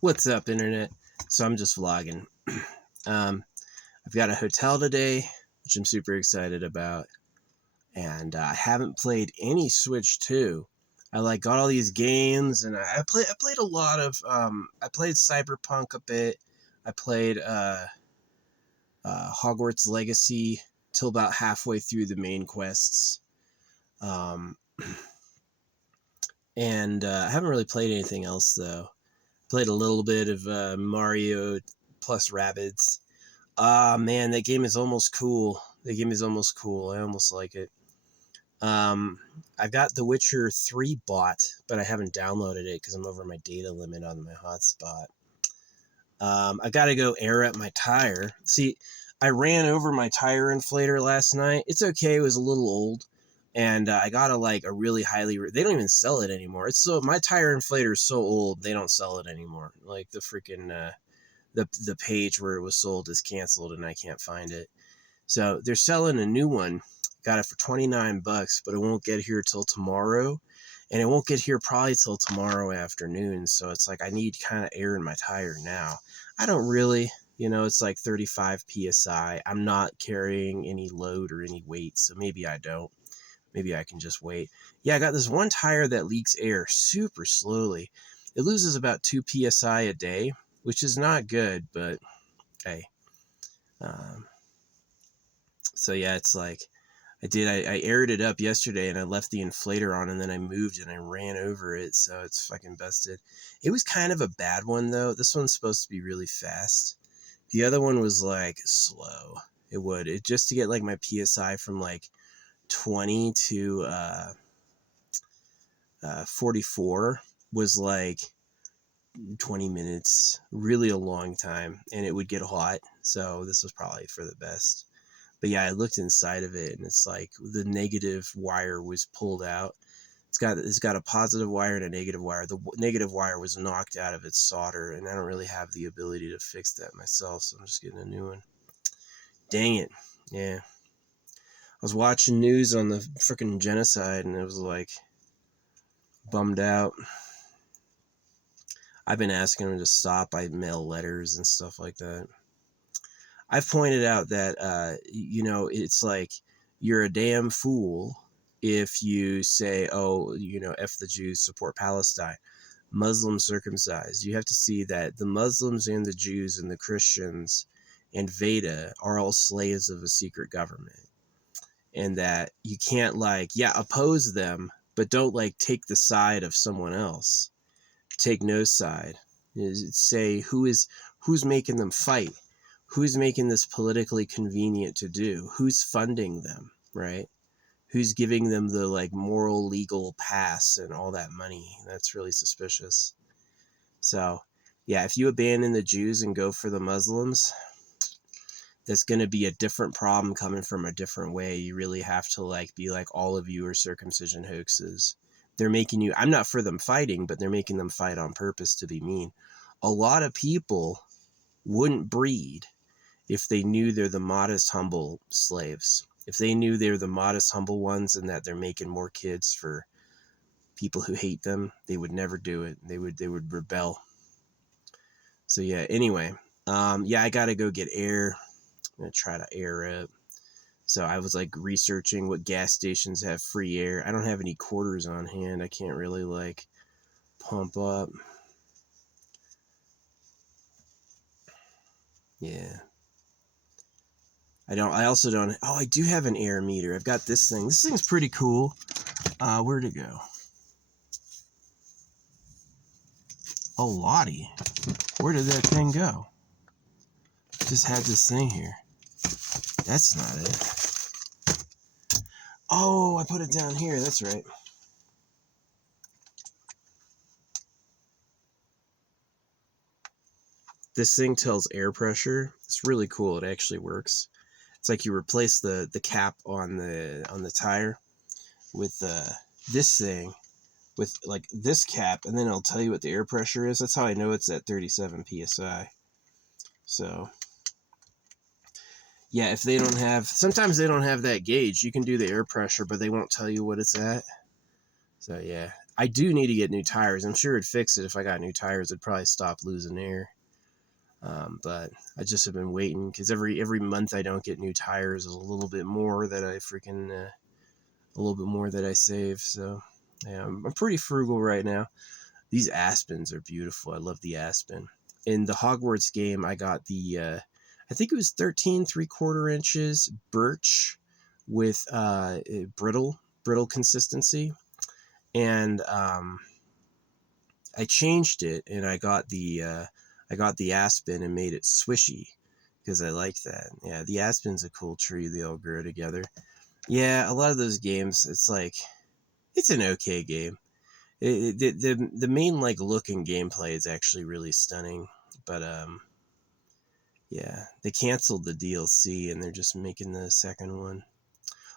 What's up, internet? So I'm just vlogging. um, I've got a hotel today, which I'm super excited about, and I haven't played any Switch 2. I got all these games, and I played a lot of. I played Cyberpunk a bit. I played Hogwarts Legacy till about halfway through the main quests, um, and I haven't really played anything else though. Played a little bit of Mario plus Rabbids. Ah, man, that game is almost cool. The game is almost cool. I almost like it. Um, I've got The Witcher 3 bought, but I haven't downloaded it because I'm over my data limit on my hotspot. I got to go air up my tire. See, I ran over my tire inflator last night. It's okay. It was a little old. And I got a really highly... They don't even sell it anymore. My tire inflator is so old, they don't sell it anymore. Like the freaking... the page where it was sold is canceled and I can't find it. So they're selling a new one. Got it for $29, but it won't get here till tomorrow. And it won't get here probably till tomorrow afternoon. So it's like I need kind of air in my tire now. I don't really, it's like 35 PSI. I'm not carrying any load or any weight, so maybe I don't. Maybe I can just wait. Yeah, I got this one tire that leaks air super slowly. It loses about 2 PSI a day, which is not good, but hey. So yeah, it's like I aired it up yesterday and I left the inflator on and then I moved and I ran over it, so it's fucking busted. It was kind of a bad one though. This one's supposed to be really fast. The other one was like slow. It just to get like my PSI from like 20 to 44 was like 20 minutes, really a long time, and it would get hot. So this was probably for the best. But yeah, I looked inside of it and it's like the negative wire was pulled out. It's got a positive wire and a negative wire. The negative wire was knocked out of its solder, and I don't really have the ability to fix that myself, so I'm just getting a new one. Dang it. Yeah. I was watching news on the freaking genocide and it was like bummed out. I've been asking them to stop. I mail letters and stuff like that. I've pointed out that, it's like you're a damn fool if you say, oh, F the Jews, support Palestine. Muslim circumcised. You have to see that the Muslims and the Jews and the Christians and Veda are all slaves of a secret government. And that you can't oppose them, but don't take the side of someone else. Take no side. Say who's making them fight. Who's making this politically convenient to do? Who's funding them, right? Who's giving them the moral legal pass and all that money? That's really suspicious. So, yeah, if you abandon the Jews and go for the Muslims, that's going to be a different problem coming from a different way. You really have to be like all of you are circumcision hoaxes. They're making you, I'm not for them fighting, but they're making them fight on purpose to be mean. A lot of people wouldn't breed if they knew they're the modest, humble slaves. If they knew they're the modest, humble ones and that they're making more kids for people who hate them, they would never do it. They would rebel. So yeah, anyway, I gotta go get air. I'm gonna try to air it. So I was researching what gas stations have free air. I don't have any quarters on hand. I can't really pump up. Yeah. I also don't. Oh, I do have an air meter. I've got this thing. This thing's pretty cool. Where'd it go? Oh, Lottie. Where did that thing go? Just had this thing here. That's not it. Oh, I put it down here. That's right. This thing tells air pressure. It's really cool. It actually works. It's like you replace the cap on the tire with this thing with this cap, and then it'll tell you what the air pressure is. That's how I know it's at 37 psi. So yeah, if they don't have, sometimes they don't have that gauge. You can do the air pressure, but they won't tell you what it's at. So yeah, I do need to get new tires. I'm sure it'd fix it if I got new tires. It'd probably stop losing air. But I just have been waiting because every month I don't get new tires is a little bit more that I freaking a little bit more that I save. So yeah, I'm pretty frugal right now. These Aspens are beautiful. I love the Aspen. In the Hogwarts game, I got the I think it was 13 3/4 inches birch with brittle consistency, and I changed it and I got the Aspen and made it swishy because I like that. Yeah, the Aspen's a cool tree. They all grow together. Yeah, a lot of those games, it's like it's an okay game. The main like look and gameplay is actually really stunning, but yeah, they canceled the DLC and they're just making the second one.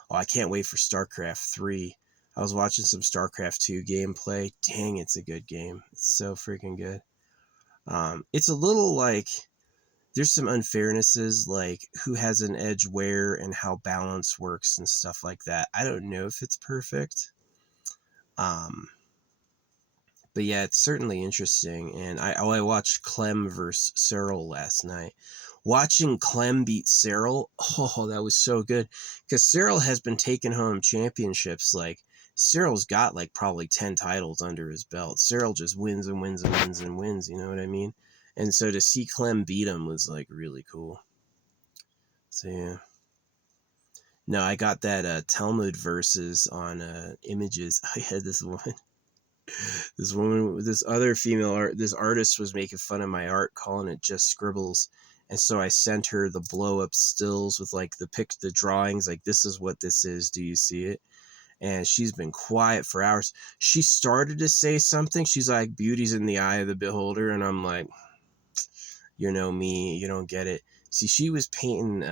Oh, I can't wait for StarCraft 3. I was watching some StarCraft 2 gameplay. Dang, it's a good game. It's so freaking good. It's a little like there's some unfairnesses, like who has an edge where and how balance works and stuff like that. I don't know if it's perfect. But yeah, it's certainly interesting. And I watched Clem versus Cyril last night. Watching Clem beat Cyril, oh, that was so good. Because Cyril has been taking home championships. Like, Cyril's got like probably 10 titles under his belt. Cyril just wins and wins and wins and wins, you know what I mean? And so to see Clem beat him was like really cool. So yeah. No, I got that Talmud verses on images. I had this woman, this other female this artist was making fun of my art, calling it just scribbles. And so I sent her the blow up stills with like the drawings, like this is what this is. Do you see it? And she's been quiet for hours. She started to say something. She's like, beauty's in the eye of the beholder. And I'm like, you know me, you don't get it. See, she was painting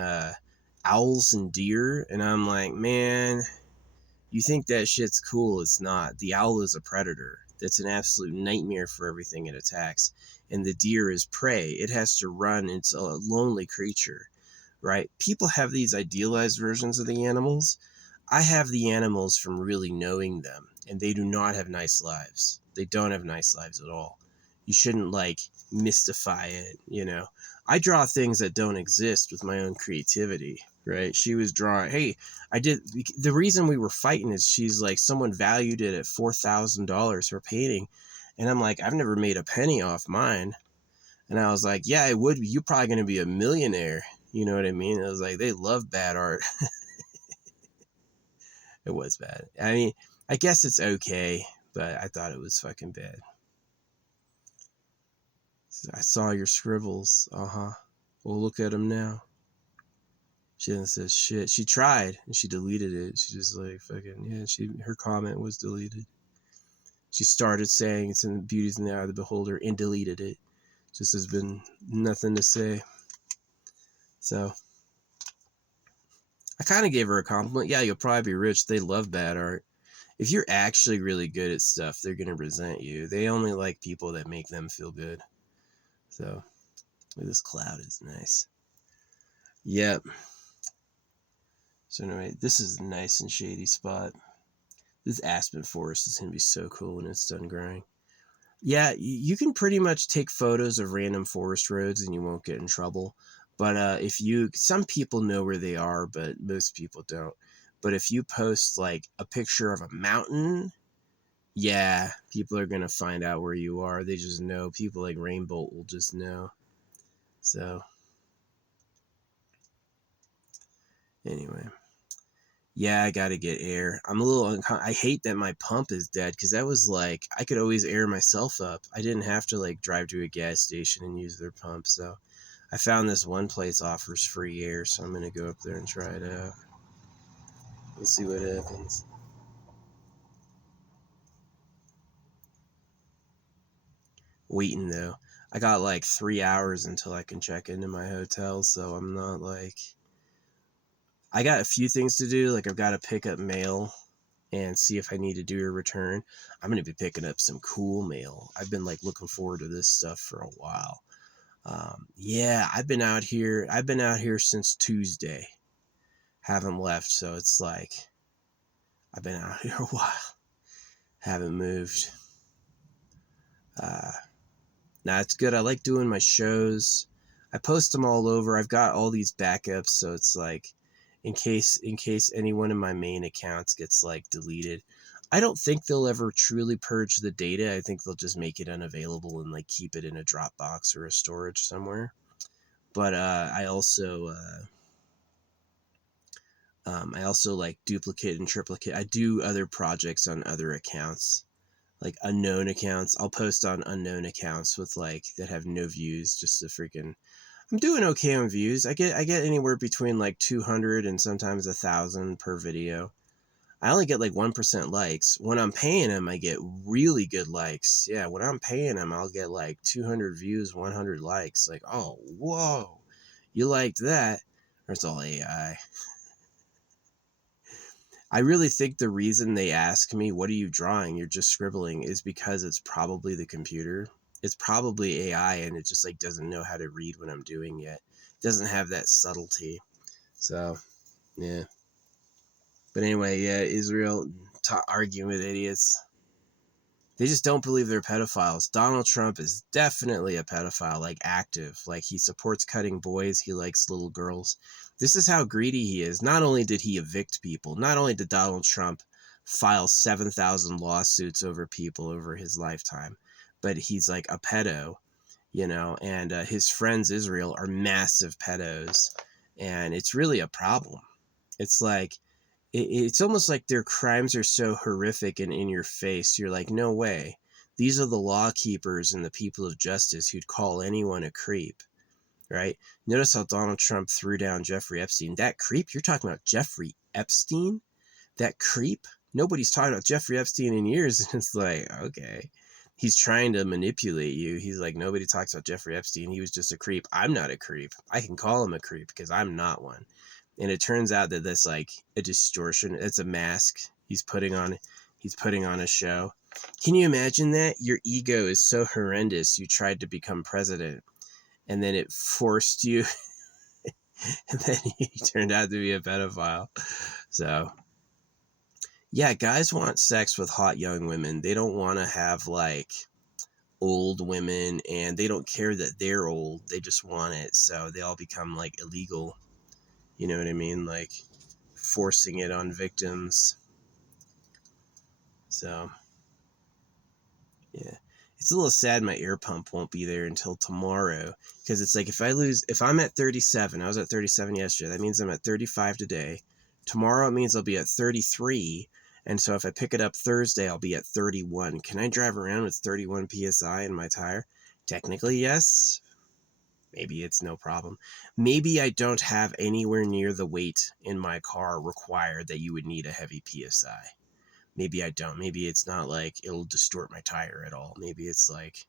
owls and deer. And I'm like, man, you think that shit's cool. It's not. The owl is a predator. That's an absolute nightmare for everything it attacks. And the deer is prey. It has to run. It's a lonely creature, right? People have these idealized versions of the animals. I have the animals from really knowing them, and they do not have nice lives. They don't have nice lives at all. You shouldn't like mystify it, you know. I draw things that don't exist with my own creativity, right? She was drawing, hey, the reason we were fighting is she's like, someone valued it at $4,000 for painting. And I'm like, I've never made a penny off mine. And I was like, yeah, it would. You're probably going to be a millionaire. You know what I mean? I was like, they love bad art. It was bad. I mean, I guess it's okay, but I thought it was fucking bad. I saw your scribbles. Uh-huh. Well, look at them now. She didn't say shit. She tried, and she deleted it. She just like fucking, yeah, her comment was deleted. She started saying it's in the beauty's in the eye of the beholder and deleted it. Just has been nothing to say. So I kind of gave her a compliment. Yeah, you'll probably be rich. They love bad art. If you're actually really good at stuff, they're going to resent you. They only like people that make them feel good. So this cloud is nice. Yep. So anyway, this is a nice and shady spot. This aspen forest is going to be so cool when it's done growing. Yeah, you can pretty much take photos of random forest roads and you won't get in trouble. But some people know where they are, but most people don't. But if you post like a picture of a mountain, yeah, people are going to find out where you are. They just know. People like Rainbolt will just know. So anyway, yeah, I got to get air. I'm a little I hate that my pump is dead because that was like I could always air myself up. I didn't have to like drive to a gas station and use their pump. So I found this one place offers free air, so I'm going to go up there and try it out. Let's see what happens. Waiting though. I got like 3 hours until I can check into my hotel, so I'm not like... I got a few things to do. Like I've got to pick up mail and see if I need to do a return. I'm going to be picking up some cool mail. I've been like looking forward to this stuff for a while. Yeah, I've been out here since Tuesday. Haven't left, so it's like I've been out here a while. Haven't moved. Nah, it's good. I like doing my shows. I post them all over. I've got all these backups, so it's like in case any one of my main accounts gets like deleted. I don't think they'll ever truly purge the data. I think they'll just make it unavailable and like keep it in a Dropbox or a storage somewhere. But I also like duplicate and triplicate. I do other projects on other accounts, like unknown accounts. I'll post on unknown accounts with like that have no views, just to freaking. I'm doing okay on views. I get anywhere between like 200 and sometimes 1,000 per video. I only get like 1% likes. When I'm paying them, I get really good likes. Yeah, when I'm paying them, I'll get like 200 views, 100 likes. Like, oh, whoa, you liked that? Or it's all AI. I really think the reason they ask me, what are you drawing? You're just scribbling, is because it's probably the computer. It's probably AI, and it just like doesn't know how to read what I'm doing yet. It doesn't have that subtlety. So, yeah. But anyway, yeah, Israel arguing with idiots. They just don't believe they're pedophiles. Donald Trump is definitely a pedophile, like active. Like he supports cutting boys, he likes little girls. This is how greedy he is. Not only did he evict people, not only did Donald Trump file 7,000 lawsuits over people over his lifetime, but he's like a pedo, and his friends Israel are massive pedos, and it's really a problem. It's like it's almost like their crimes are so horrific and in your face. You're like, no way. These are the law keepers and the people of justice who'd call anyone a creep, right? Notice how Donald Trump threw down Jeffrey Epstein. That creep? You're talking about Jeffrey Epstein? That creep? Nobody's talking about Jeffrey Epstein in years. And it's like, okay. He's trying to manipulate you. He's like, nobody talks about Jeffrey Epstein. He was just a creep. I'm not a creep. I can call him a creep because I'm not one. And it turns out that that's like a distortion. It's a mask he's putting on. He's putting on a show. Can you imagine that? Your ego is so horrendous. You tried to become president, and then it forced you, and then you turned out to be a pedophile. So, yeah, guys want sex with hot young women. They don't want to have like old women, and they don't care that they're old. They just want it. So they all become like illegal. You know what I mean? Like forcing it on victims. So, yeah. It's a little sad my air pump won't be there until tomorrow, because it's like if I'm at 37, I was at 37 yesterday, that means I'm at 35 today. Tomorrow it means I'll be at 33, and so if I pick it up Thursday, I'll be at 31. Can I drive around with 31 psi in my tire? Technically, yes. Maybe it's no problem. Maybe I don't have anywhere near the weight in my car required that you would need a heavy psi. Maybe I don't. Maybe it's not like it'll distort my tire at all. Maybe it's like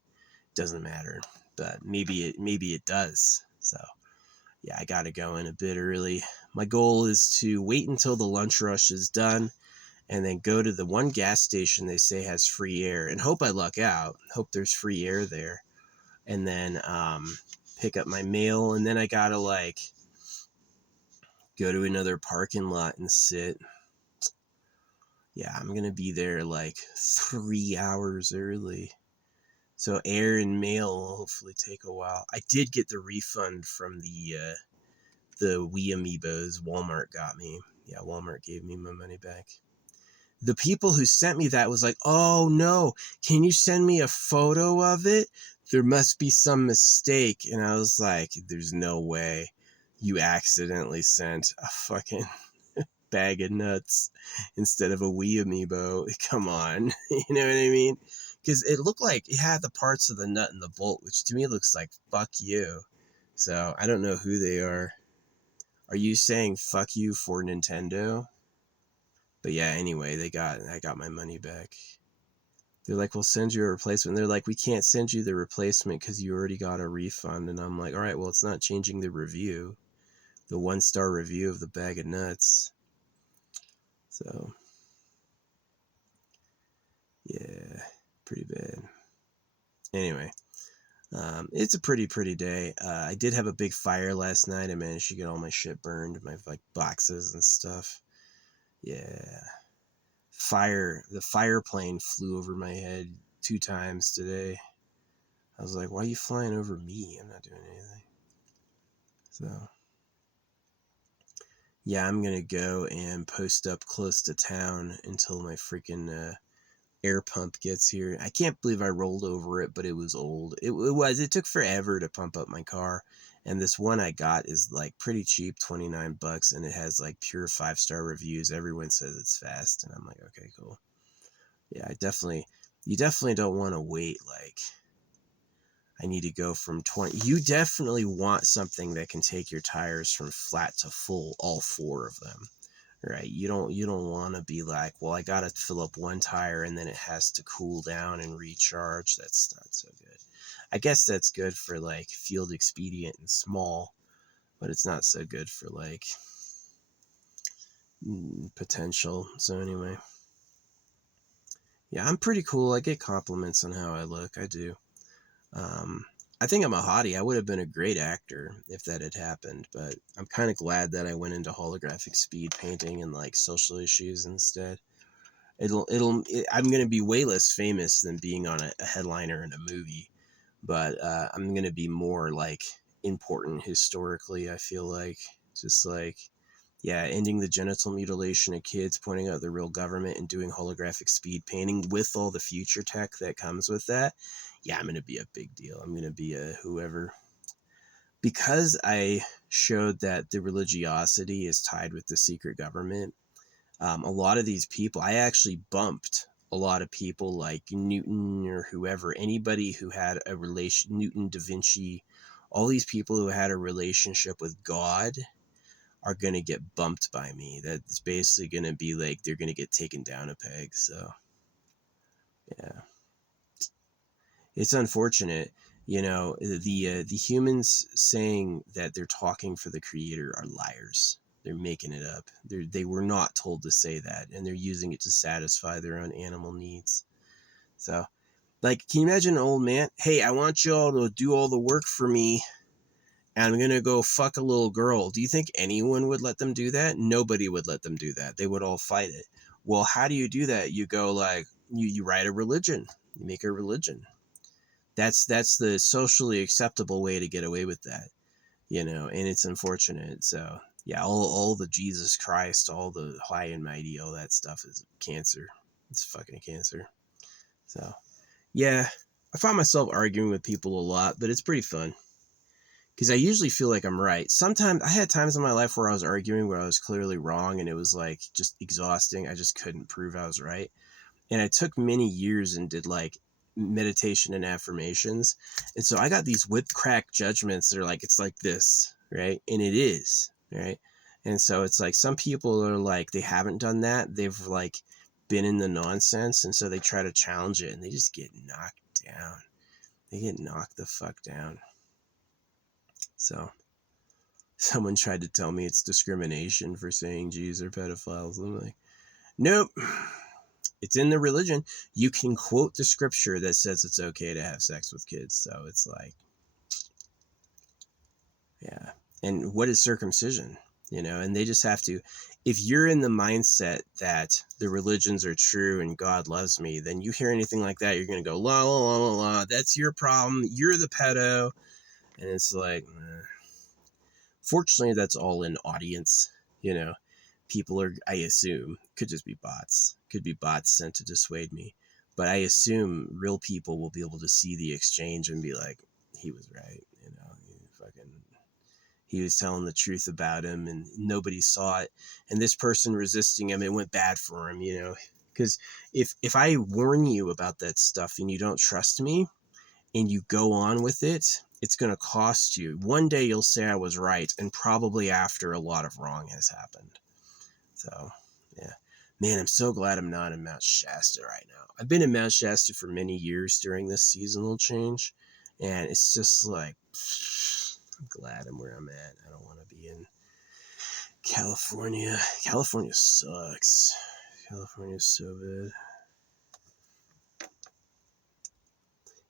doesn't matter. But maybe it does. So yeah, I gotta go in a bit early. My goal is to wait until the lunch rush is done and then go to the one gas station they say has free air and hope I luck out. Hope there's free air there. And then pick up my mail, and then I gotta like go to another parking lot and sit. Yeah, I'm gonna be there like 3 hours early. So air and mail will hopefully take a while. I did get the refund from the Wii Amiibos Walmart got me. Yeah, Walmart gave me my money back. The people who sent me that was like, oh no, can you send me a photo of it? There must be some mistake. And I was like, there's no way you accidentally sent a fucking bag of nuts instead of a Wii Amiibo. Come on. You know what I mean? Because it looked like it had the parts of the nut and the bolt, which to me looks like fuck you. So I don't know who they are. Are you saying fuck you for Nintendo? But yeah, anyway, I got my money back. They're like, we'll send you a replacement. They're like, we can't send you the replacement because you already got a refund. And I'm like, all right, well, it's not changing the review, the 1-star review of the bag of nuts. So, yeah, pretty bad. Anyway, it's a pretty day. I did have a big fire last night. I managed to get all my shit burned, my like boxes and stuff. Yeah. the fire plane flew over my head 2 times today. I was like, why are you flying over me? I'm not doing anything. So, yeah, I'm going to go and post up close to town until my freaking air pump gets here. I can't believe I rolled over it, but it was old. It took forever to pump up my car. And this one I got is like pretty cheap, $29, and it has like pure 5-star reviews. Everyone says it's fast, and I'm like, okay, cool. Yeah, you definitely don't want to wait. Like, I need to go from 20. You definitely want something that can take your tires from flat to full, all 4 of them. Right, you don't want to be like, well, I gotta fill up one tire and then it has to cool down and recharge. That's not so good. I guess that's good for like field expedient and small, but it's not so good for like potential. So anyway, yeah, I'm pretty cool. I get compliments on how I look. I do. I think I'm a hottie. I would have been a great actor if that had happened, but I'm kind of glad that I went into holographic speed painting and like social issues instead. I'm going to be way less famous than being on a headliner in a movie, but I'm going to be more like important historically. I feel like just like, yeah, ending the genital mutilation of kids, pointing out the real government, and doing holographic speed painting with all the future tech that comes with that. Yeah, I'm going to be a big deal. I'm going to be a whoever. Because I showed that the religiosity is tied with the secret government, a lot of these people, I actually bumped a lot of people like Newton or whoever, anybody who had a relation, Newton, Da Vinci, all these people who had a relationship with God are going to get bumped by me. That's basically going to be like, they're going to get taken down a peg. So, yeah. It's unfortunate, the humans saying that they're talking for the creator are liars. They're making it up. They were not told to say that, and they're using it to satisfy their own animal needs. So, like, can you imagine an old man? Hey, I want y'all to do all the work for me, and I'm gonna go fuck a little girl. Do you think anyone would let them do that? Nobody would let them do that. They would all fight it. Well, how do you do that? You go like, you write a religion. You make a religion. That's the socially acceptable way to get away with that, and it's unfortunate. So yeah, all the Jesus Christ, all the high and mighty, all that stuff is cancer. It's fucking cancer. So yeah, I find myself arguing with people a lot, but it's pretty fun because I usually feel like I'm right. Sometimes I had times in my life where I was arguing where I was clearly wrong, and it was like just exhausting. I just couldn't prove I was right. And I took many years and did like meditation and affirmations. And so I got these whip crack judgments that are like, it's like this, right? And it is, right? And so it's like some people are like, they haven't done that. They've like been in the nonsense. And so they try to challenge it and they just get knocked down. They get knocked the fuck down. So someone tried to tell me it's discrimination for saying Jews are pedophiles. I'm like, nope. It's in the religion. You can quote the scripture that says it's okay to have sex with kids. So it's like, yeah. And what is circumcision? And they just have to, if you're in the mindset that the religions are true and God loves me, then you hear anything like that, you're going to go, la, la, la, la, la, that's your problem. You're the pedo. And it's like, fortunately, that's all in audience, people are, I assume, could just be bots, could be bots sent to dissuade me. But I assume real people will be able to see the exchange and be like, he was right, he was telling the truth about him and nobody saw it. And this person resisting him, it went bad for him, because if I warn you about that stuff and you don't trust me and you go on with it, it's going to cost you. One day you'll say I was right, and probably after a lot of wrong has happened. So, yeah. Man, I'm so glad I'm not in Mount Shasta right now. I've been in Mount Shasta for many years during this seasonal change, and it's just like, I'm glad I'm where I'm at. I don't want to be in California. California sucks. California's so bad.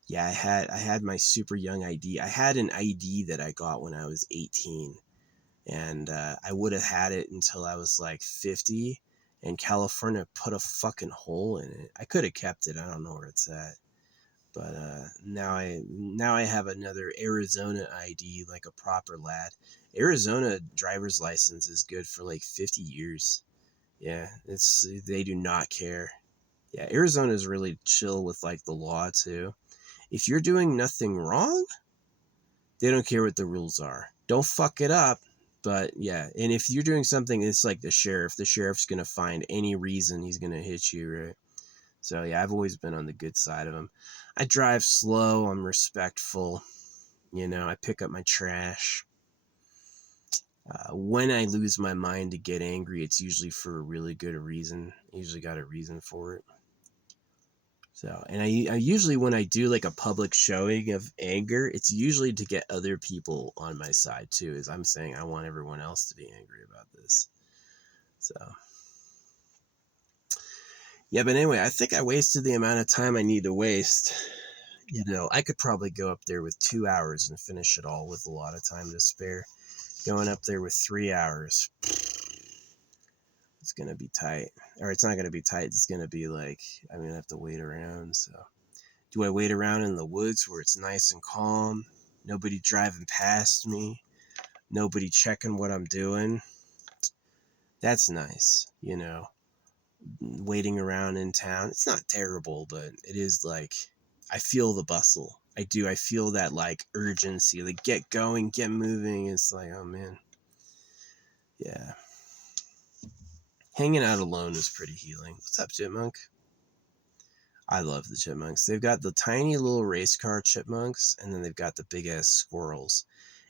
Yeah, I had my super young ID. I had an ID that I got when I was 18, and I would have had it until I was like 50. and California put a fucking hole in it. I could have kept it. I don't know where it's at. But now I have another Arizona ID, like a proper lad. Arizona driver's license is good for like 50 years. Yeah, they do not care. Yeah, Arizona is really chill with like the law too. If you're doing nothing wrong, they don't care what the rules are. Don't fuck it up. But yeah, and if you're doing something, it's like the sheriff. The sheriff's gonna find any reason he's gonna hit you, right? So yeah, I've always been on the good side of him. I drive slow. I'm respectful. I pick up my trash. When I lose my mind to get angry, it's usually for a really good reason. I usually got a reason for it. So, and I usually, when I do like a public showing of anger, it's usually to get other people on my side too, as I'm saying I want everyone else to be angry about this. So, yeah, but anyway, I think I wasted the amount of time I need to waste. I could probably go up there with 2 hours and finish it all with a lot of time to spare. Going up there with 3 hours, it's going to be tight. Or it's not going to be tight. It's going to be like, I'm going to have to wait around. So, do I wait around in the woods where it's nice and calm? Nobody driving past me? Nobody checking what I'm doing? That's nice, Waiting around in town. It's not terrible, but it is like, I feel the bustle. I do. I feel that like urgency, like get going, get moving. It's like, oh man. Yeah. Hanging out alone is pretty healing. What's up, Chipmunk? I love the chipmunks. They've got the tiny little race car chipmunks, and then they've got the big ass squirrels.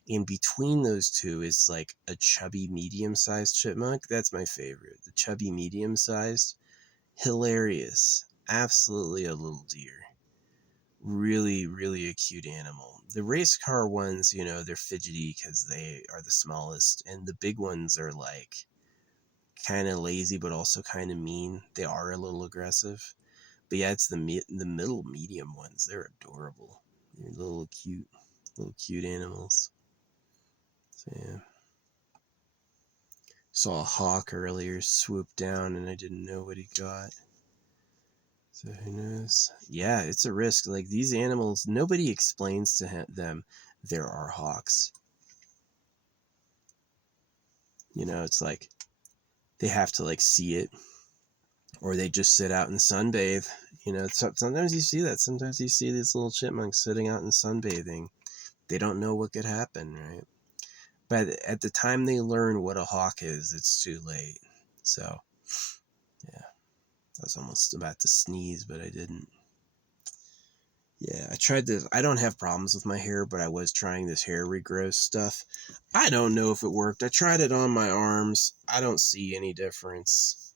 In between those two is like a chubby medium sized chipmunk. That's my favorite. The chubby medium sized. Hilarious. Absolutely a little deer. Really, really a cute animal. The race car ones, they're fidgety because they are the smallest, and the big ones are like kind of lazy but also kind of mean. They are a little aggressive. But yeah, it's the middle medium ones. They're adorable. They're little cute animals. So yeah. Saw a hawk earlier swoop down and I didn't know what he got. So who knows? Yeah, it's a risk. Like these animals, nobody explains to them there are hawks. It's like they have to like see it, or they just sit out and sunbathe. Sometimes you see that. Sometimes you see these little chipmunks sitting out and sunbathing. They don't know what could happen, right? But at the time they learn what a hawk is, it's too late. So, yeah. I was almost about to sneeze, but I didn't. Yeah, I tried this. I don't have problems with my hair, but I was trying this hair regrowth stuff. I don't know if it worked. I tried it on my arms. I don't see any difference.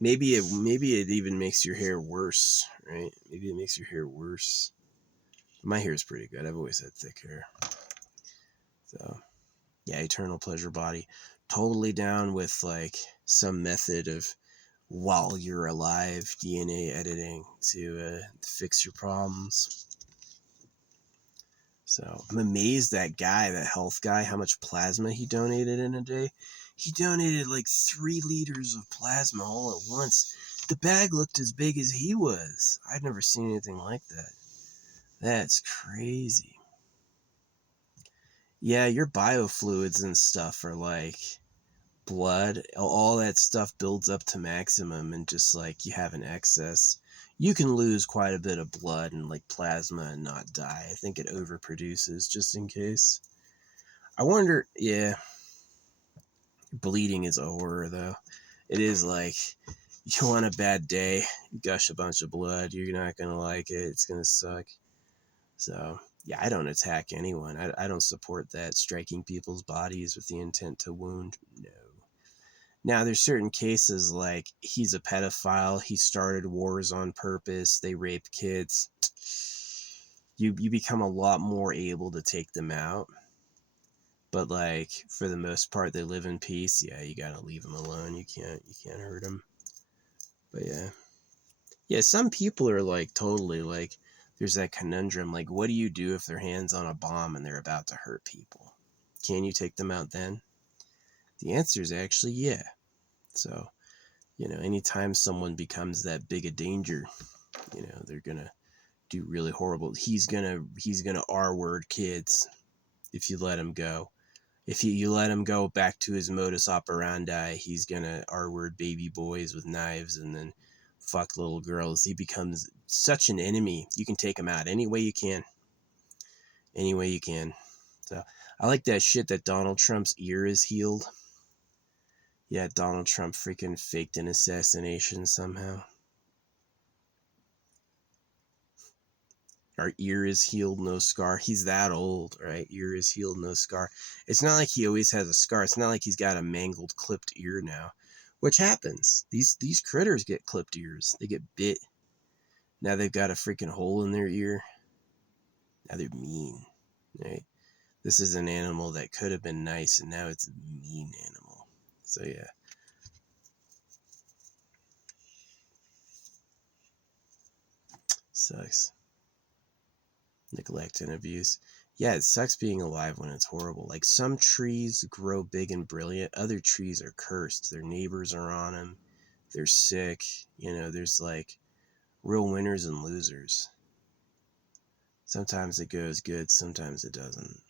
Maybe it even makes your hair worse, right? Maybe it makes your hair worse. My hair is pretty good. I've always had thick hair. So, yeah, eternal pleasure body. Totally down with like some method of while you're alive DNA editing to fix your problems. So I'm amazed that health guy, how much plasma he donated in a day. He donated like 3 liters of plasma all at once. The bag looked as big as he was. I'd never seen anything like that. That's crazy. Yeah, your biofluids and stuff are like blood. All that stuff builds up to maximum, and just like you have an excess. You can lose quite a bit of blood and like plasma and not die. I think it overproduces just in case. I wonder, yeah, bleeding is a horror though. It is like, you want a bad day, gush a bunch of blood, you're not gonna like it. It's gonna suck. So yeah, I don't attack anyone. I don't support that, striking people's bodies with the intent to wound. No. Now, there's certain cases like he's a pedophile. He started wars on purpose. They rape kids. You become a lot more able to take them out. But like for the most part, they live in peace. Yeah, you gotta leave them alone. You can't hurt them. But yeah. Some people are like totally like. There's that conundrum. Like, what do you do if their hand's on a bomb and they're about to hurt people? Can you take them out then? The answer is actually yeah. So, anytime someone becomes that big a danger, they're gonna do really horrible. He's gonna R-word kids if you let him go. If you let him go back to his modus operandi, he's gonna R-word baby boys with knives and then fuck little girls. He becomes such an enemy. You can take him out any way you can. Any way you can. So I like that shit that Donald Trump's ear is healed. Yeah, Donald Trump freaking faked an assassination somehow. Our ear is healed, no scar. He's that old, right? Ear is healed, no scar. It's not like he always has a scar. It's not like he's got a mangled, clipped ear now, which happens. These critters get clipped ears. They get bit. Now they've got a freaking hole in their ear. Now they're mean, right? This is an animal that could have been nice, and now it's a mean animal. So yeah. Sucks. Neglect and abuse. Yeah, it sucks being alive when it's horrible. Like, some trees grow big and brilliant. Other trees are cursed. Their neighbors are on them. They're sick. There's like real winners and losers. Sometimes it goes good. Sometimes it doesn't.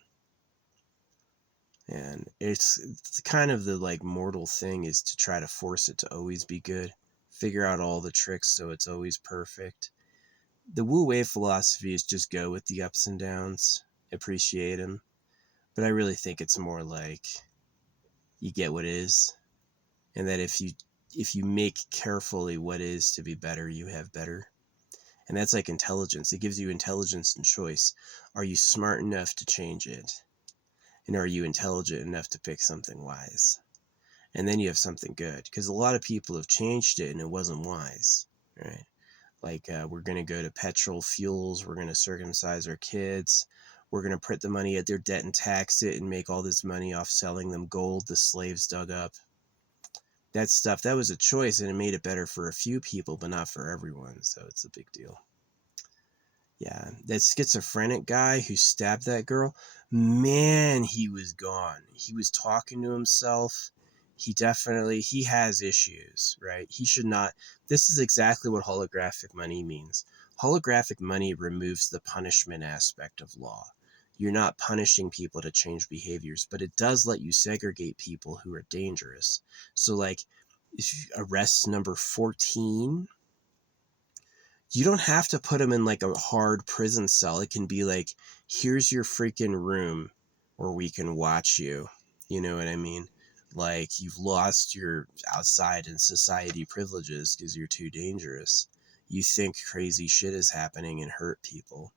And it's kind of the like mortal thing is to try to force it to always be good. Figure out all the tricks so it's always perfect. The Wu Wei philosophy is just go with the ups and downs, appreciate them. But I really think it's more like you get what is, and that if you make carefully what is to be better, you have better. And that's like intelligence. It gives you intelligence and choice. Are you smart enough to change it? And are you intelligent enough to pick something wise? And then you have something good. Because a lot of people have changed it and it wasn't wise, right? Like, we're going to go to petrol fuels. We're going to circumcise our kids. We're going to print the money at their debt and tax it and make all this money off selling them gold the slaves dug up. That stuff, that was a choice, and it made it better for a few people, but not for everyone. So it's a big deal. Yeah, that schizophrenic guy who stabbed that girl, man, he was gone. He was talking to himself. He has issues, right? He should not. This is exactly what holographic money means. Holographic money removes the punishment aspect of law. You're not punishing people to change behaviors, but it does let you segregate people who are dangerous. So, like, if you arrest number 14, you don't have to put them in like a hard prison cell. It can be like, here's your freaking room where we can watch you. You know what I mean? Like, you've lost your outside in society privileges because you're too dangerous. You think crazy shit is happening and hurt people.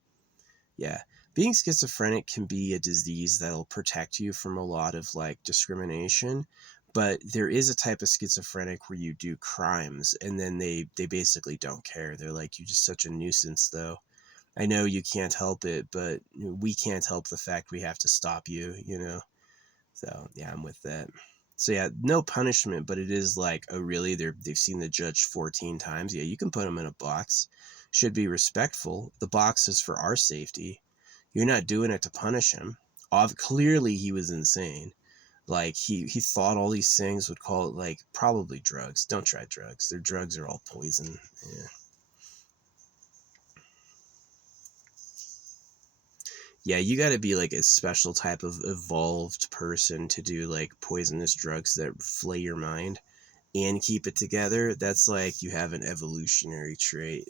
Yeah. Being schizophrenic can be a disease that'll protect you from a lot of like discrimination. But there is a type of schizophrenic where you do crimes and then they basically don't care. They're like, you're just such a nuisance, though. I know you can't help it, but we can't help the fact we have to stop you, So, yeah, I'm with that. So, yeah, no punishment, but it is like, oh, really? They've seen the judge 14 times? Yeah, you can put them in a box. Should be respectful. The box is for our safety. You're not doing it to punish him. Clearly, he was insane. Like, he thought all these things would call it, like, probably drugs. Don't try drugs. Their drugs are all poison. Yeah. Yeah, you got to be like a special type of evolved person to do like poisonous drugs that flay your mind and keep it together. That's like you have an evolutionary trait.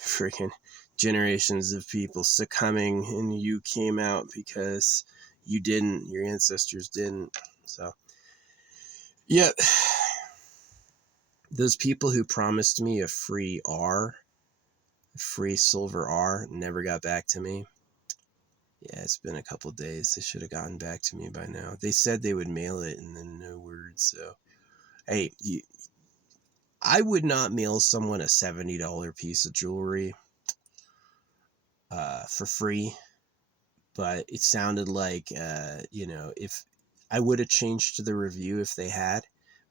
Freaking generations of people succumbing and you came out because you didn't, your ancestors didn't. So, yeah. Those people who promised me a free silver R, never got back to me. Yeah, it's been a couple days. They should have gotten back to me by now. They said they would mail it and then no word. So, hey, I would not mail someone a $70 piece of jewelry for free, but it sounded like, if I would have changed the review if they had,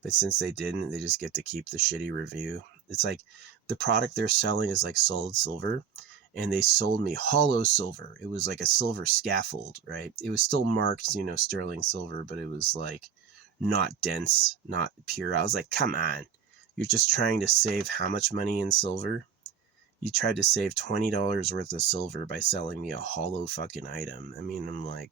but since they didn't, they just get to keep the shitty review. It's like the product they're selling is like solid silver, and they sold me hollow silver. It was like a silver scaffold, right? It was still marked, sterling silver, but it was like not dense, not pure. I was like, come on. You're just trying to save how much money in silver? You tried to save $20 worth of silver by selling me a hollow fucking item. I mean, I'm like,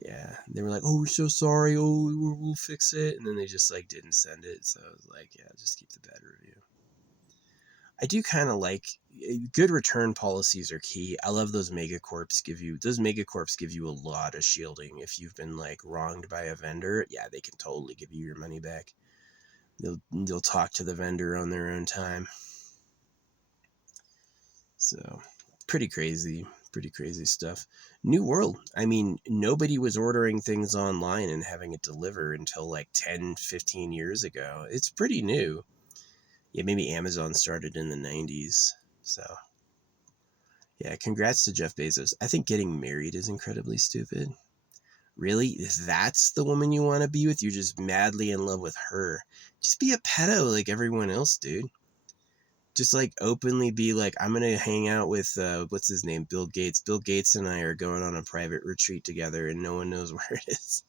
yeah. They were like, oh, we're so sorry. Oh, we'll fix it. And then they just like didn't send it. So I was like, yeah, just keep the bad review. I do kind of like good return policies are key. I love those megacorps give you a lot of shielding. If you've been like wronged by a vendor, yeah, they can totally give you your money back. They'll talk to the vendor on their own time. So pretty crazy stuff. New world. I mean, nobody was ordering things online and having it deliver until like 10, 15 years ago. It's pretty new. Yeah, maybe Amazon started in the 90s. So, yeah, congrats to Jeff Bezos. I think getting married is incredibly stupid. Really? That's the woman you want to be with? You're just madly in love with her. Just be a pedo like everyone else, dude. Just like openly be like, I'm going to hang out with, what's his name? Bill Gates. Bill Gates and I are going on a private retreat together and no one knows where it is.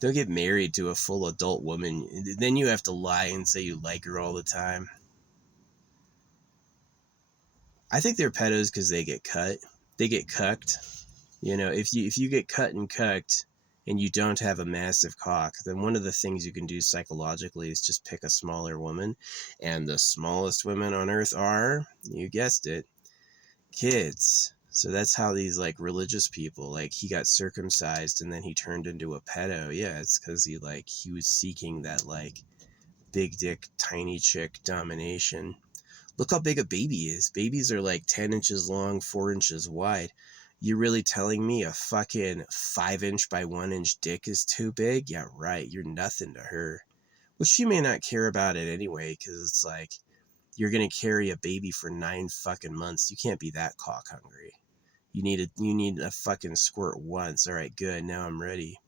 Don't get married to a full adult woman. Then you have to lie and say you like her all the time. I think they're pedos because they get cut. They get cucked. You know, if you get cut and cucked and you don't have a massive cock, then one of the things you can do psychologically is just pick a smaller woman. And the smallest women on earth are, you guessed it, kids. So that's how these like religious people, like he got circumcised and then he turned into a pedo. Yeah, it's because he was seeking that like big dick, tiny chick domination. Look how big a baby is. Babies are like 10 inches long, 4 inches wide. You're really telling me a fucking 5-inch by 1-inch dick is too big? Yeah, right. You're nothing to her. Well, she may not care about it anyway, because it's like, you're going to carry a baby for 9 fucking months. You can't be that cock hungry. You need a fucking squirt once. All right, good. Now I'm ready.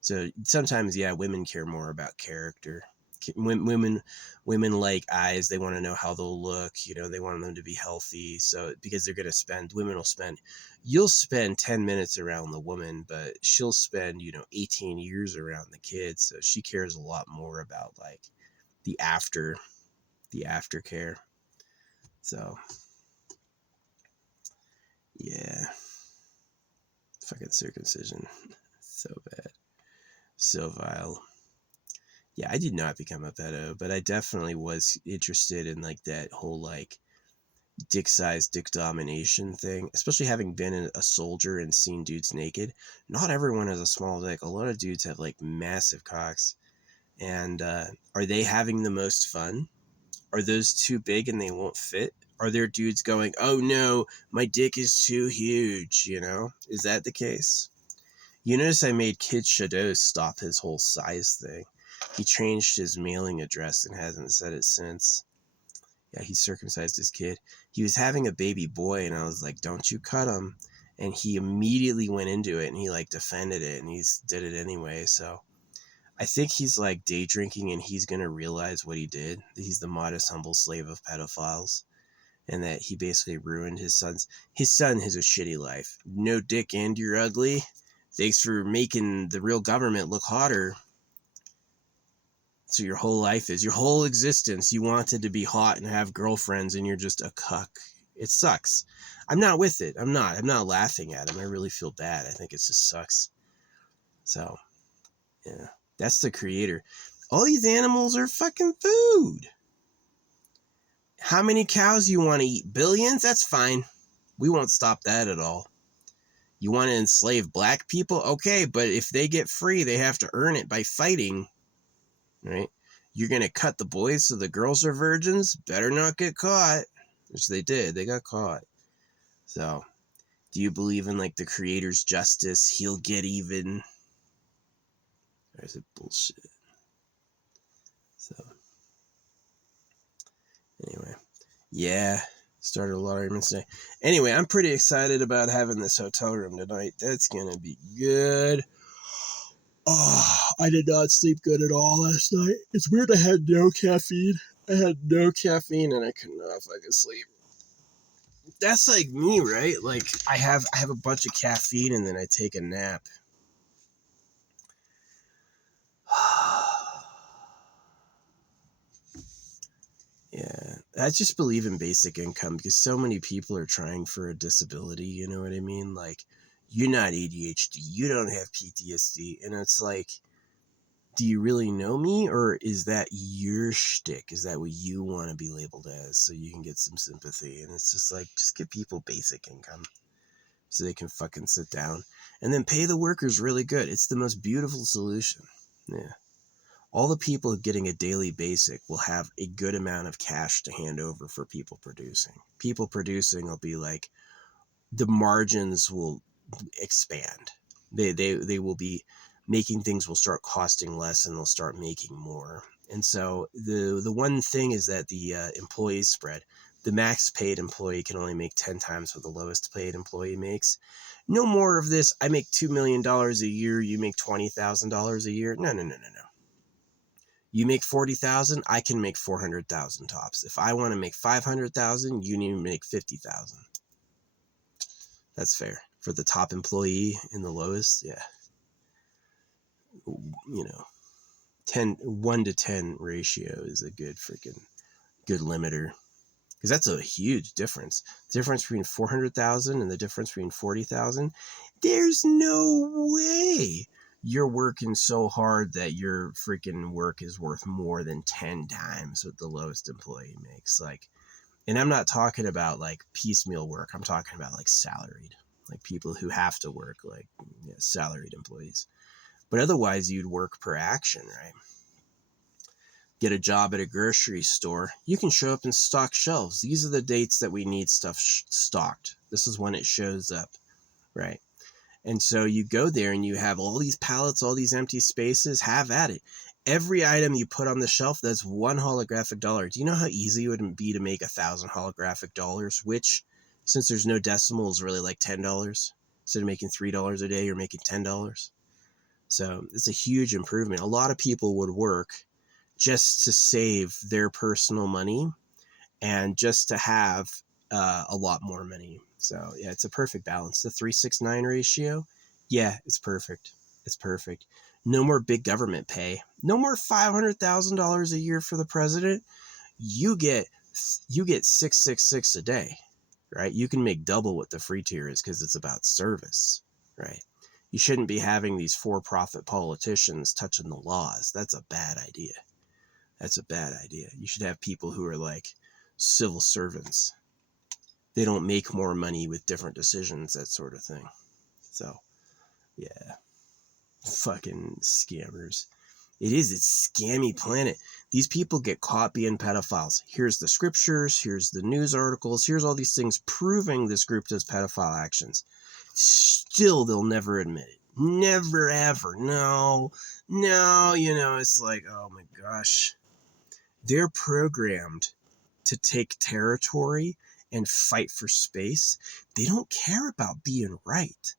So sometimes, yeah, women care more about character. Women like eyes. They want to know how they'll look. You know, they want them to be healthy. So because they're going to spend, you'll spend 10 minutes around the woman, but she'll spend, 18 years around the kid. So she cares a lot more about like the aftercare. So yeah, fucking circumcision. So bad. So vile. Yeah, I did not become a pedo, but I definitely was interested in like that whole like dick size, dick domination thing, especially having been a soldier and seen dudes naked. Not everyone has a small dick. A lot of dudes have like massive cocks. And are they having the most fun? Are those too big and they won't fit? Are there dudes going, oh no, my dick is too huge, Is that the case? You notice I made Kid Shadow stop his whole size thing. He changed his mailing address and hasn't said it since. Yeah, he circumcised his kid. He was having a baby boy, and I was like, don't you cut him. And he immediately went into it, and he, like, defended it, and did it anyway. So I think he's, like, day drinking, and he's going to realize what he did. That he's the modest, humble slave of pedophiles. And that he basically ruined his son has a shitty life. No dick and you're ugly. Thanks for making the real government look hotter. So your whole existence, you wanted to be hot and have girlfriends and you're just a cuck. It sucks. I'm not with it. I'm not laughing at him. I really feel bad. I think it just sucks. So, yeah, that's the creator. All these animals are fucking food. How many cows you want to eat? Billions? That's fine. We won't stop that at all. You want to enslave black people? Okay, but if they get free, they have to earn it by fighting. Right? You're going to cut the boys so the girls are virgins? Better not get caught. Which they did. They got caught. So, do you believe in, like, the creator's justice? He'll get even? Or is it bullshit? So, anyway. Yeah. Started a lot of arguments today. Anyway, I'm pretty excited about having this hotel room tonight. That's going to be good. Oh, I did not sleep good at all last night. It's weird I had no caffeine. And I could not fucking sleep. That's like me, right? Like I have a bunch of caffeine and then I take a nap. I just believe in basic income because so many people are trying for a disability. You know what I mean? Like, you're not ADHD, you don't have PTSD, and it's like, do you really know me, or is that your shtick? Is that what you want to be labeled as so you can get some sympathy? And it's just like, just give people basic income so they can fucking sit down, and then pay the workers really good. It's the most beautiful solution. Yeah. All the people getting a daily basic will have a good amount of cash to hand over for people producing. People producing will be like, the margins will expand. They will be making things will start costing less, and they'll start making more. And so the one thing is that the employees spread. The max paid employee can only make 10 times what the lowest paid employee makes. No more of this, I make $2 million a year, you make $20,000 a year. No. You make 40,000, I can make 400,000 tops. If I want to make 500,000, you need to make 50,000. That's fair. For the top employee and the lowest, yeah. You know, 1 to 10 ratio is a good limiter. Because that's a huge difference. The difference between 400,000 and the difference between 40,000, there's no way you're working so hard that your freaking work is worth more than 10 times what the lowest employee makes. Like, and I'm not talking about like piecemeal work. I'm talking about like salaried, like people who have to work, like, yeah, salaried employees. But otherwise, you'd work per action, right? Get a job at a grocery store, you can show up and stock shelves. These are the dates that we need stuff stocked. This is when it shows up, right? And so you go there and you have all these pallets, all these empty spaces, have at it. Every item you put on the shelf, that's one holographic dollar. Do you know how easy it would be to make 1,000 holographic dollars, which, since there's no decimal, is really like $10. Instead of making $3 a day, you're making $10. So it's a huge improvement. A lot of people would work just to save their personal money and just to have a lot more money. So yeah, it's a perfect balance. The 369 ratio, yeah, it's perfect. It's perfect. No more big government pay. No more $500,000 a year for the president. You get 666 a day, right? You can make double what the free tier is because it's about service, right? You shouldn't be having these for-profit politicians touching the laws. That's a bad idea. That's a bad idea. You should have people who are like civil servants. They don't make more money with different decisions, that sort of thing. So, yeah. Fucking scammers. It's scammy planet. These people get caught being pedophiles. Here's the scriptures, here's the news articles, here's all these things proving this group does pedophile actions. Still, they'll never admit it. Never, ever. No, it's like, oh my gosh. They're programmed to take territory and fight for space. They don't care about being right.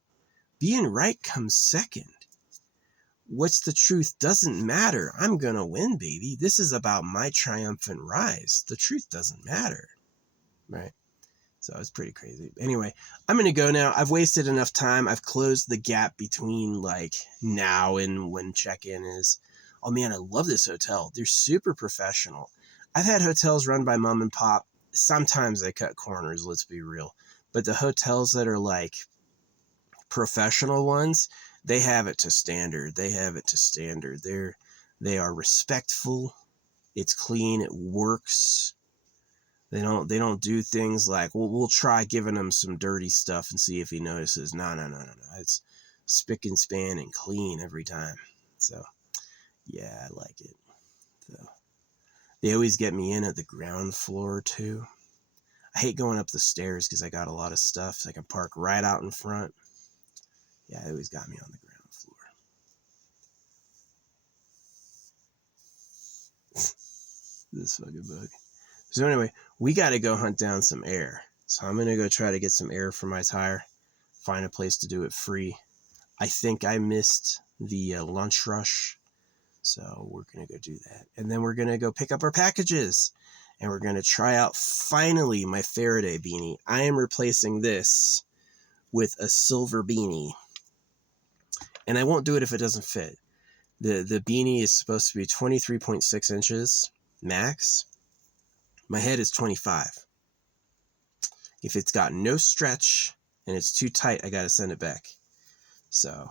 Being right comes second. What's the truth doesn't matter. I'm going to win, baby. This is about my triumphant rise. The truth doesn't matter. Right? So it's pretty crazy. Anyway, I'm going to go now. I've wasted enough time. I've closed the gap between like now and when check-in is. Oh man, I love this hotel. They're super professional. I've had hotels run by mom and pop. Sometimes they cut corners, let's be real. But the hotels that are like professional ones, they have it to standard. They are respectful. It's clean. It works. They don't do things like, well, we'll try giving him some dirty stuff and see if he notices. No. It's spick and span and clean every time. So yeah, I like it. So they always get me in at the ground floor too. I hate going up the stairs because I got a lot of stuff, so I can park right out in front. Yeah, they always got me on the ground floor. This fucking bug. So anyway, we got to go hunt down some air. So I'm going to go try to get some air for my tire. Find a place to do it free. I think I missed the lunch rush. So we're going to go do that. And then we're going to go pick up our packages. And we're going to try out, finally, my Faraday beanie. I am replacing this with a silver beanie. And I won't do it if it doesn't fit. The beanie is supposed to be 23.6 inches max. My head is 25. If it's got no stretch and it's too tight, I got to send it back. So,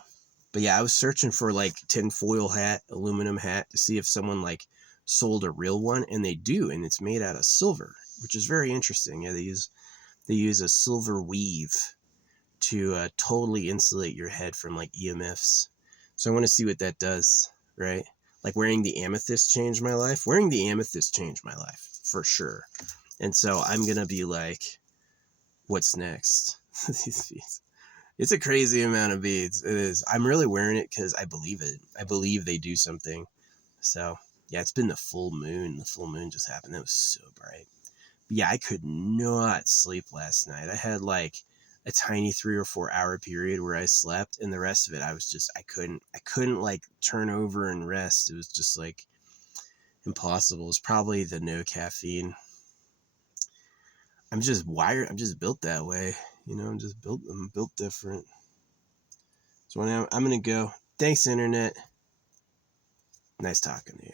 but yeah, I was searching for like tinfoil hat, aluminum hat to see if someone like sold a real one, and they do, and it's made out of silver, which is very interesting. Yeah, they use a silver weave to totally insulate your head from like EMFs. So I want to see what that does, right? Like wearing the amethyst changed my life. Wearing the amethyst changed my life for sure. And so I'm going to be like, what's next? These beads. It's a crazy amount of beads. It is. I'm really wearing it because I believe it. I believe they do something. So yeah, it's been the full moon. The full moon just happened. That was so bright. But yeah, I could not sleep last night. I had like a tiny 3 or 4 hour period where I slept, and the rest of it I was just I couldn't like turn over and rest. It was just like impossible. It's probably the no caffeine. I'm just wired. I'm just built that way. You know, I'm built different. So I'm going to go. Thanks, Internet. Nice talking to you.